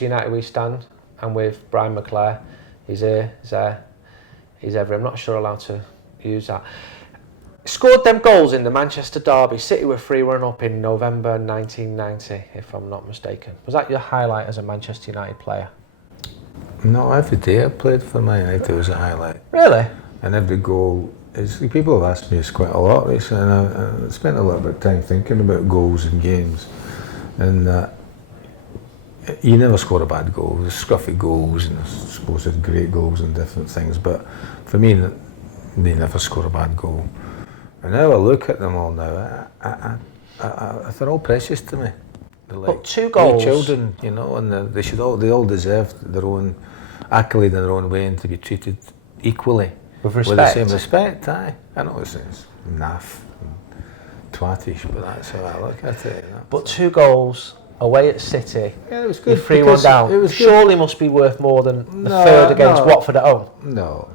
Manchester United we stand, and with Brian McClair, he's here, he's there, he's ever. I'm not sure allowed to use that. Scored them goals in the Manchester derby. City were 3-1 up in November 1990, if I'm not mistaken. Was that your highlight as a Manchester United player? No, every day I played for Man United was a highlight. Really? And every goal is. People have asked me this quite a lot recently, and I spent a little bit of time thinking about goals and games. And you never score a bad goal. There's scruffy goals and there's supposed great goals and different things, but for me, they never score a bad goal. And now I look at them all now, they're all precious to me. They're like but 2 goals. Children, you know, and they all deserve their own accolade in their own way and to be treated equally. With respect. With the same respect, aye. I know it's naff and twattish, but that's how I look at it. You know? But 2 goals away at City. Yeah, it was good. 3-1 down. It was surely must be worth more than the third against Watford at home. No.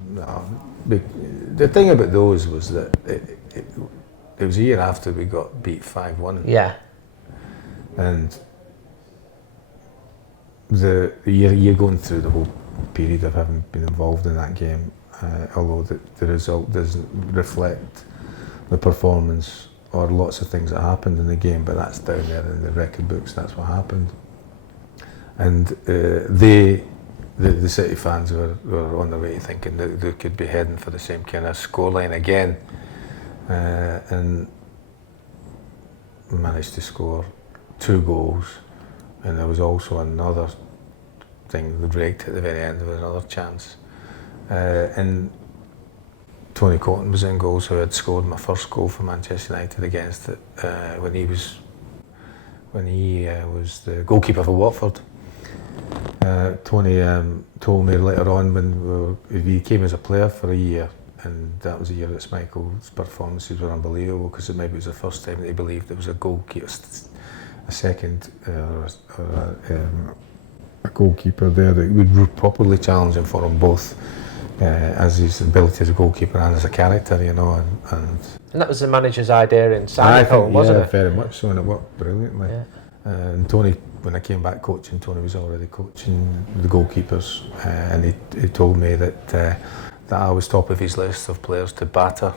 The thing about those was that it was a year after we got beat 5-1. Yeah. And you're going through the whole period of having been involved in that game, although the result doesn't reflect the performance or lots of things that happened in the game, but that's down there in the record books, that's what happened. And the City fans were on their way thinking that they could be heading for the same kind of scoreline again, and managed to score 2 goals, and there was also another thing, the break at the very end, there was another chance, and Tony Cotton was in goals, who had scored my first goal for Manchester United against it when he was the goalkeeper for Watford. Tony told me later on when he came as a player for a year, and that was a year that Schmeichel's performances were unbelievable, because maybe it was the first time that he believed there was a goalkeeper, a goalkeeper there that would properly challenge him for them both, as his ability as a goalkeeper and as a character, you know, and that was the manager's idea in signing, wasn't it? Very much so, and it worked brilliantly. Yeah. And Tony, when I came back coaching, Tony was already coaching the goalkeepers, and he told me that I was top of his list of players to batter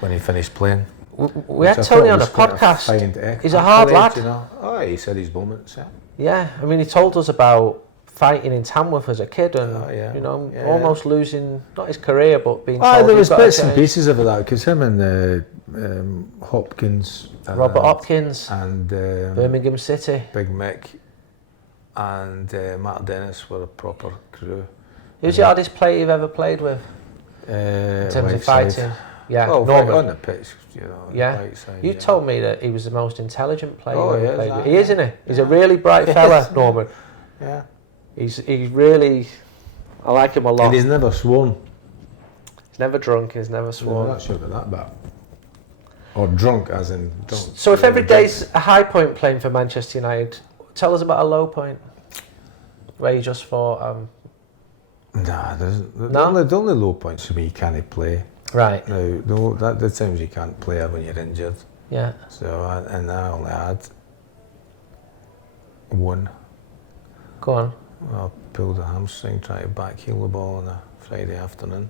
when he finished playing. We had Tony on a podcast. He's a hard lad. You know? Oh, he said his moments. Yeah, I mean, he told us about fighting in Tamworth as a kid, and almost losing not his career, but being told. There was bits and pieces of that, because him and Hopkins, Robert Hopkins, and Birmingham City, Big Mick, and Matt Dennis were a proper crew. Who's the hardest player you've ever played with in terms of fighting? Yeah, Norman. On the pitch, you know. Yeah, you told me that he was the most intelligent player you ever played with. He is, isn't he? He's a really bright fella, Norman. Yeah. He's really, I like him a lot. And he's never sworn. He's never drunk, he's never sworn. I'm not sure about that, but... Or drunk, as in drunk. So if every day's a high point playing for Manchester United, tell us about a low point, where you just thought... Nah, the only low points for me, you can't play. Right. No, the times you can't play are when you're injured. Yeah. So, and I only had one. Go on. I pulled a hamstring trying to backheel the ball on a Friday afternoon.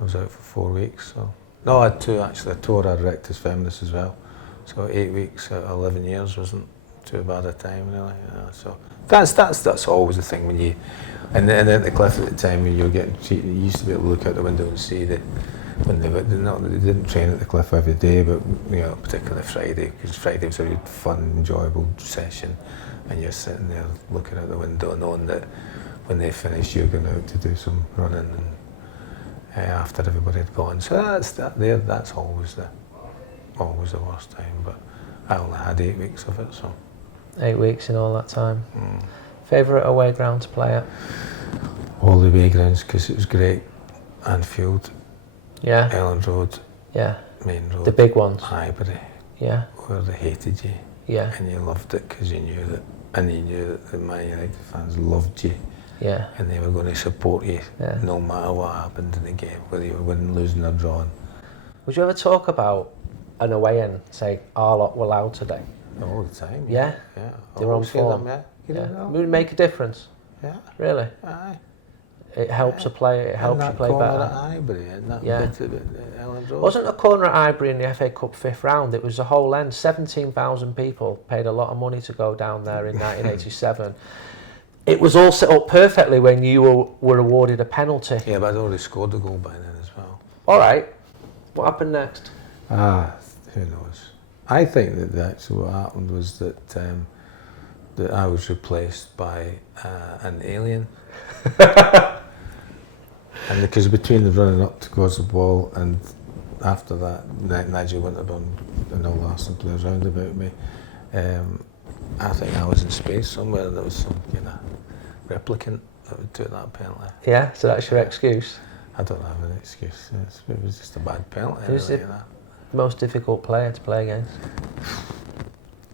I was out for 4 weeks. So no, I had 2 actually. I tore a rectus femoris as well. So 8 weeks out of 11 years wasn't too bad a time, really. So that's always the thing when you. And then at the Cliff at the time when you were getting treated, you used to be able to look out the window and see that when they didn't train at the Cliff every day, but particularly Friday, because Friday was a really fun, enjoyable session, and you're sitting there looking out the window, knowing that when they finish, you're going out to do some running, and after everybody had gone. So that's always the worst time. But I only had 8 weeks of it, so. 8 weeks in all that time. Favourite away ground to play at? All the away grounds, because it was great. Anfield, yeah. Elland Road, yeah. Main Road, the big ones, Highbury, yeah, where they hated you, yeah, and you loved it because you knew that the Man United fans loved you, yeah, and they were going to support you, yeah, no matter what happened in the game, whether you were winning, losing, or drawing. Would you ever talk about an away end, say our lot were loud today? All the time. Yeah. Yeah. They're on form. You don't know. Would it make a difference? Yeah. Really? Aye. It helps a player. It helps you play corner better. at Highbury and that Yeah. bit at Ellen Road. Wasn't a corner at Highbury in the FA Cup 5th round? It was the whole end. 17,000 people paid a lot of money to go down there in 1987. It was all set up perfectly when you were awarded a penalty. Yeah, but I'd already scored the goal by then as well. All right. What happened next? Who knows? I think that actually what happened was that that I was replaced by an alien. And because between the running up towards the ball and after that, Nigel Winterburn and all the Arsenal players round about me, I think I was in space somewhere and there was some kind of replicant that would do that penalty. Yeah, so that's your excuse. I don't have an excuse. It was just a bad penalty. Who's really, the most difficult player to play against?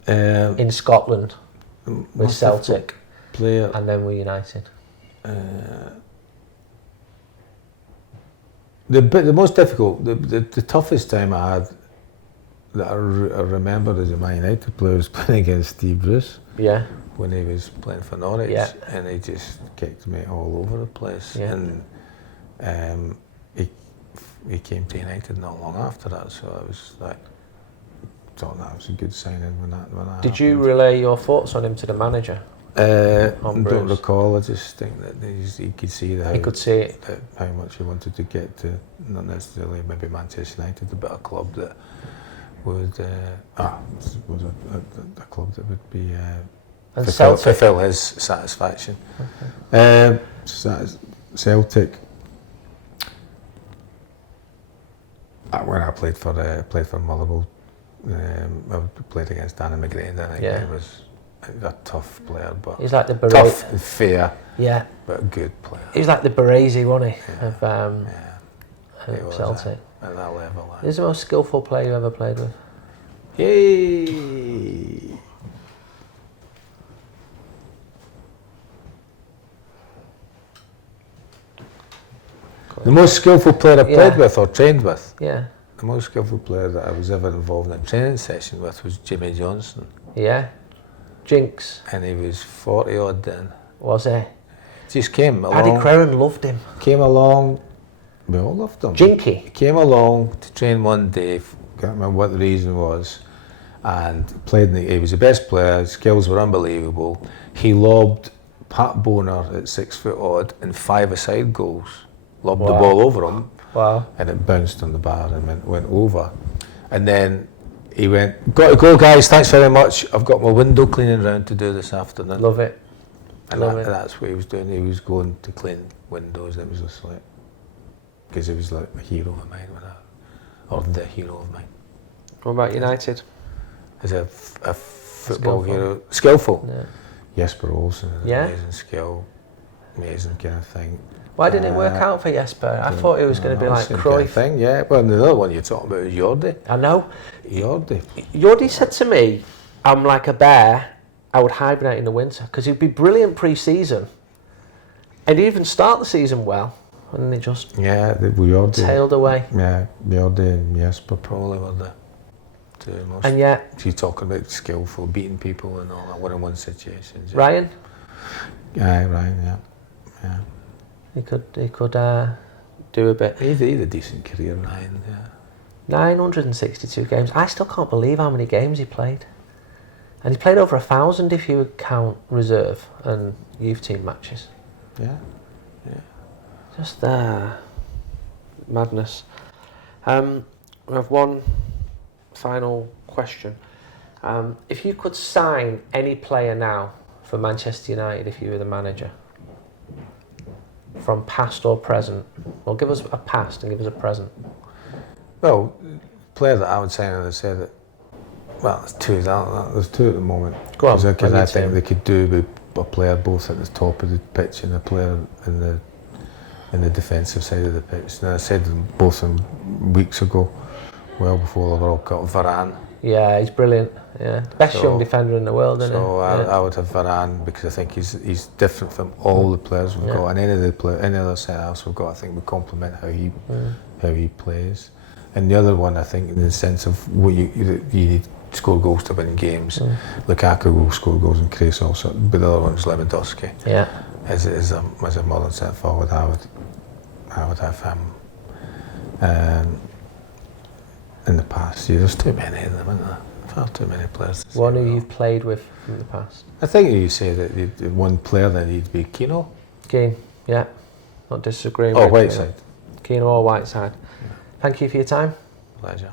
Um, In Scotland, with most Celtic, player. and then with United. The most difficult, the toughest time I had that I remember as a Man United player was playing against Steve Bruce Yeah. when he was playing for Norwich, Yeah. and he just kicked me all over the place. Yeah. And he came to United not long after that, so I was like, thought that was a good signing when that Did you happened. relay your thoughts on him to the manager? On Don't Bruce? recall. I just think that he could see He could see it. how much he wanted to get to, not necessarily maybe Manchester United, but a club that would was a club that would be And fulfill his satisfaction. Okay. Celtic. When I played for Motherwell, I played against Danny McGrain. I think Yeah. he was a tough player, but He's like the tough and fair, Yeah. but a good player. He's like the Baresi, wasn't he? Yeah. Of He was Celtic. at that level. Who's the most skillful player you ever played with? Yay! The most skillful player I played Yeah. with or trained with, Yeah. the most skillful player that I was ever involved in a training session with was Jimmy Johnson, Yeah. Jinx, and he was 40 odd then. was he? Just came Paddy along. Crowden loved him. Came along. We all loved him. Jinky. He came along to train one day. Can't remember what the reason was, and played. He was the best player. His skills were unbelievable. He lobbed Pat Boner at 6 foot odd and 5 aside goals. Lobbed the Wow. ball over him, Wow. and it bounced on the bar and went over. And then he went, "Got to go, guys. Thanks very much. I've got my window cleaning round to do this afternoon." Love it. And Love it. that's what he was doing. He was going to clean windows. It was just like, because he was like a hero of mine, or the hero of mine. What about United? As a football Skillful. hero, skillful. Yeah. Jesper Olsen, Yeah. amazing skill, amazing kind of thing. Why didn't it work out for Jesper? I thought it was going to be like Same kind of Cruyff. thing, yeah. Well, and the other one you're talking about is Jordi. I know. Jordi. Jordi said to me, I'm like a bear, I would hibernate in the winter, because he'd be brilliant pre-season. And he'd even start the season well, and then he just Yeah, Jordi. tailed away. Yeah, Jordi and Jesper probably were the two most. And yet, She's talking about skillful, beating people and all that one-on-one situations. Yeah. Ryan, Yeah, Ryan, yeah. Yeah. he could do a bit. He had a decent career, Ryan, yeah. 962 games. I still can't believe how many games he played. And he played over 1,000 if you would count reserve and youth team matches. Yeah. Just madness. We have one final question. If you could sign any player now for Manchester United if you were the manager, from past or present, well, give us a past and give us a present. Well, player that I would sign, as I said, that, well, there's two. There's two at the moment. Go on, Because I I need think two. they could do with a player both at the top of the pitch and a player in the defensive side of the pitch. And I said them both weeks ago, well before the World Cup, Varane. Yeah, he's brilliant. Yeah, the best So- young defender in the world, isn't So he? I would have Varane because I think he's different from all the players we've Yeah. got, and any other centre-halves we've got. I think would complement how he plays. And the other one, I think, in the sense of what you need score goals to win games. Lukaku will score goals and create all sorts, but the other one's Lewandowski. Yeah. As a modern centre forward, I would have him. In the past, there's too many of them, isn't there? Far too many players. One who you've played with in the past? I think you say that one player then he'd be Keano. Keane, yeah. Not disagreeing Or with Whiteside. Keane or Whiteside. Thank you for your time. Pleasure.